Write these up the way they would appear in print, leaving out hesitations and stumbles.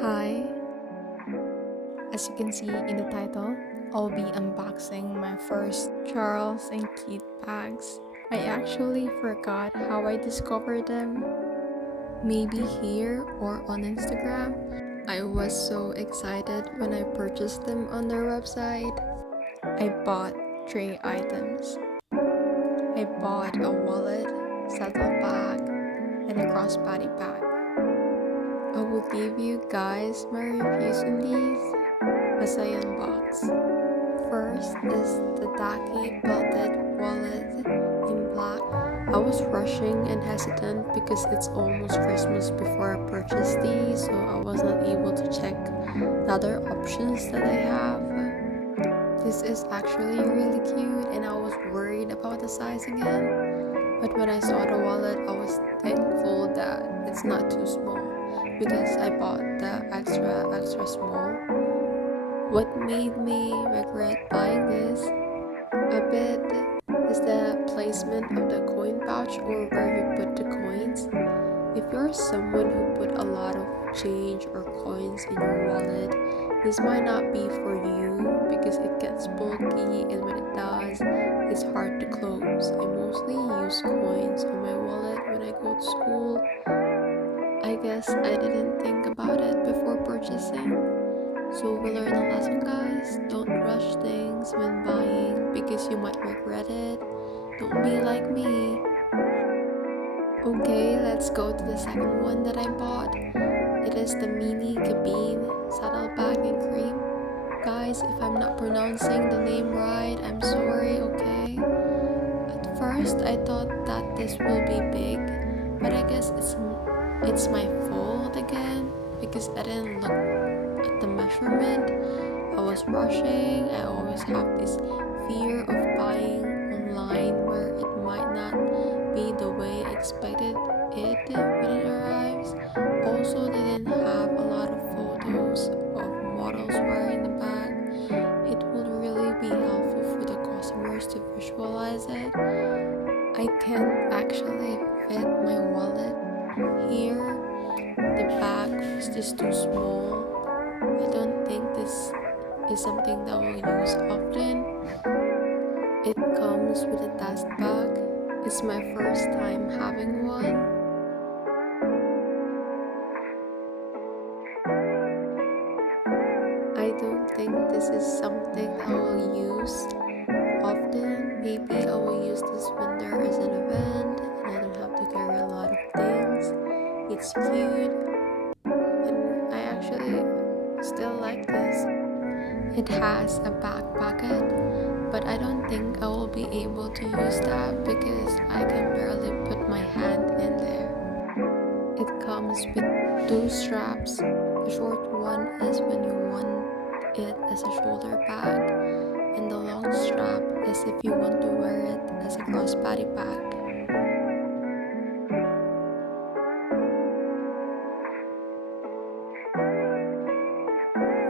Hi, as you can see in the title, I'll be unboxing my first Charles and Keith bags. I actually forgot how I discovered them. Maybe here or on Instagram. I was so excited when I purchased them on their website. I bought three items. I bought a wallet, saddle bag, and a crossbody bag. I will give you guys my reviews on these as I unbox. First is the baki belted wallet in black. I was rushing and hesitant because it's almost Christmas before I purchased these, so I was not able to check the other options that I have. This is actually really cute and I was worried about the size again. But when I saw the wallet, I was thankful that it's not too small because I bought the extra small. What made me regret buying this a bit is the placement of the coin pouch or where you put the coins. If you're someone who put a lot of change or coins in your wallet, this might not be for you because it gets bulky and when it does, it's hard to close. I mostly use coins on my wallet when I go to school. I guess I didn't think about it before purchasing. So we learn a lesson, guys. Don't rush things when buying because you might regret it. Don't be like me. Okay, let's go to the second one that I bought. It is the mini gabine saddlebag in cream. Guys, if I'm not pronouncing the name right, I'm sorry, okay? At first, I thought that this will be big, but I guess it's my fault again because I didn't look at the measurement. I was rushing. I always have this fear of buying online where it might not be the way I expected it when it arrives. Also, they didn't have a lot of photos of models wearing the bag. It would really be helpful for the customers to visualize it. I can't actually fit my wallet here. The bag was just too small. I don't think this is something that we'll use often. It comes with a dust bag. It's my first time having one. I don't think this is something I will use often. Maybe I will use this when there is an event and I don't have to carry a lot of things. It's cute and I actually still like this. It has a back pocket, but I don't think I will be able to use that because I can barely put my hand in there. It comes with two straps. The short one is when you want it as a shoulder bag, and the long strap is if you want to wear it as a crossbody bag.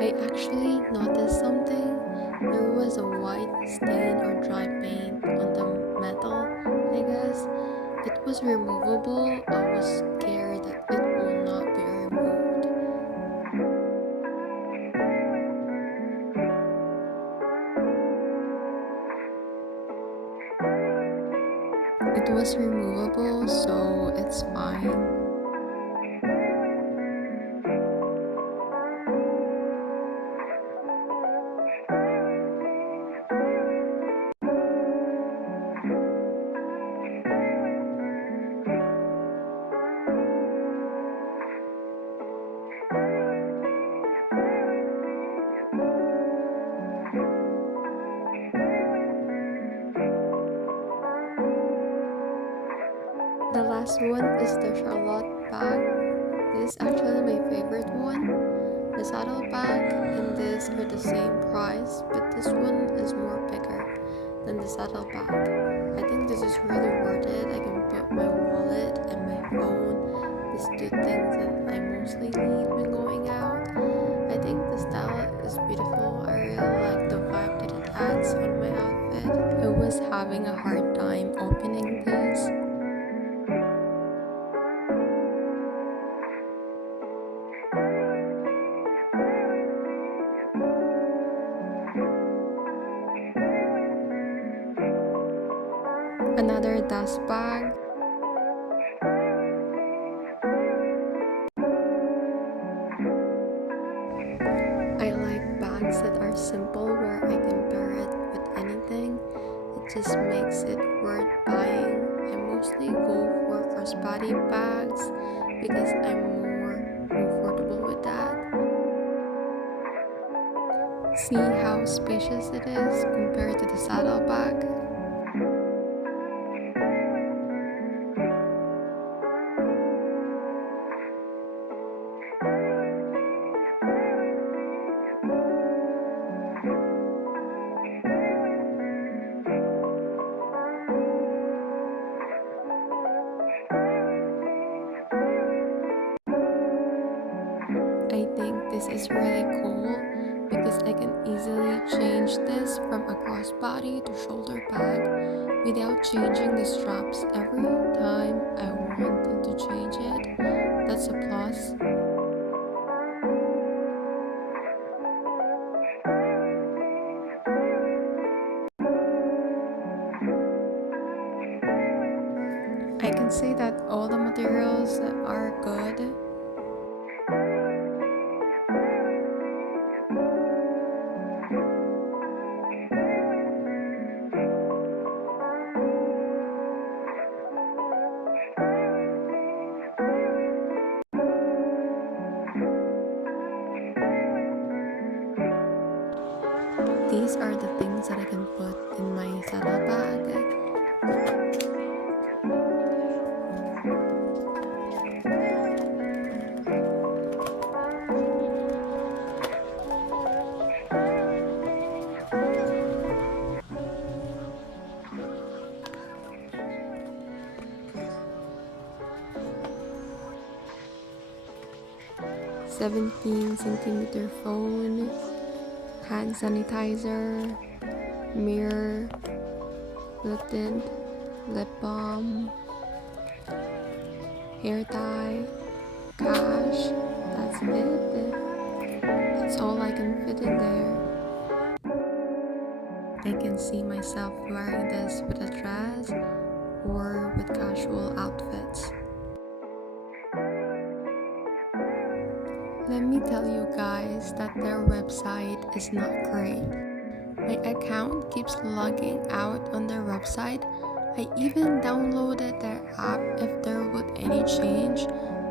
I actually noticed something. There was a white stain or dry paint on the metal, I guess. It was removable. I was scared that it will not be removed. It was removable, so it's fine. The last one is the charlot bag. This is actually my favorite one. The saddle bag and this are the same price, but this one is more bigger than the saddle bag. I think this is really worth it. I can put my wallet and my phone. These two things that I mostly need when going out. I think the style is beautiful. I really like the vibe that it adds on my outfit. I was having a hard time opening this. dust bag. I like bags that are simple where I can pair it with anything. It just makes it worth buying. I mostly go for crossbody bags because I'm more comfortable with that. See how spacious it is compared to the saddle bag? I think this is really cool because I can easily change this from a crossbody to shoulder bag without changing the straps every time I wanted to change it. That's a plus. I can say that all the materials are good. These are the things that I can put in my saddle bag. 17cm phone, hand sanitizer, mirror, lip tint, lip balm, hair tie, cash. That's it. That's all I can fit in there. I can see myself wearing this with a dress or with casual outfits. Let me tell you guys that their website is not great. My account keeps logging out on their website. I even downloaded their app if there would any change,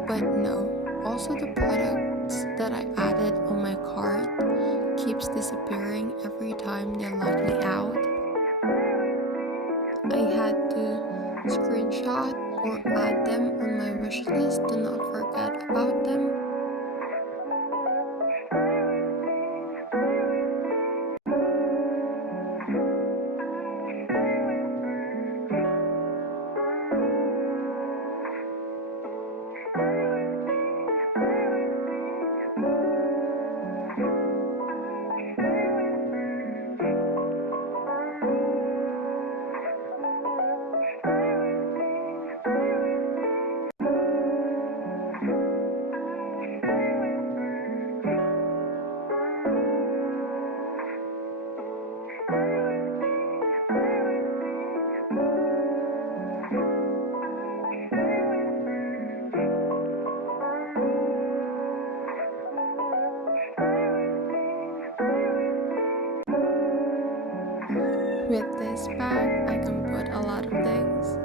but no. Also, the products that I added on my cart keeps disappearing every time they log me out. I had to screenshot or add them on my wish list to not forget about them. With this bag, I can put a lot of things.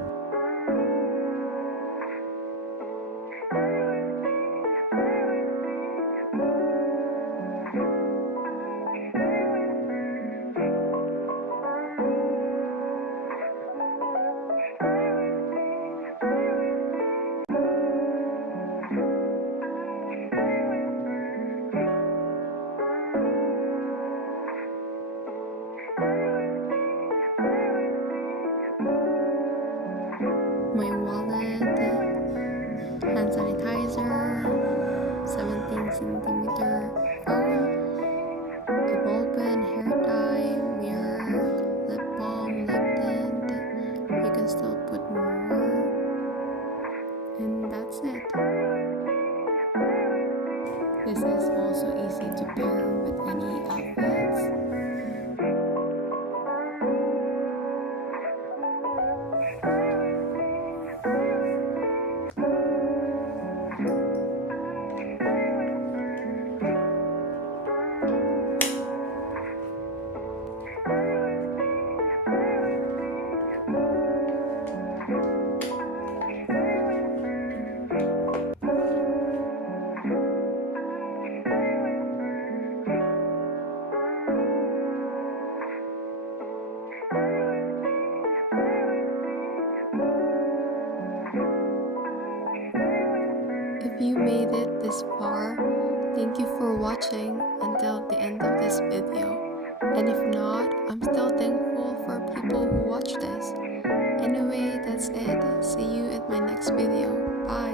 My wallet, hand sanitizer, 17cm phone, a ball pen, hair tie, mirror, lip balm, lip tint. You can still put more, and that's it. This is also easy to pair with any outfits. If you made it this far, thank you for watching until the end of this video. And if not, I'm still thankful for people who watch this. Anyway, that's it. See you at my next video. Bye.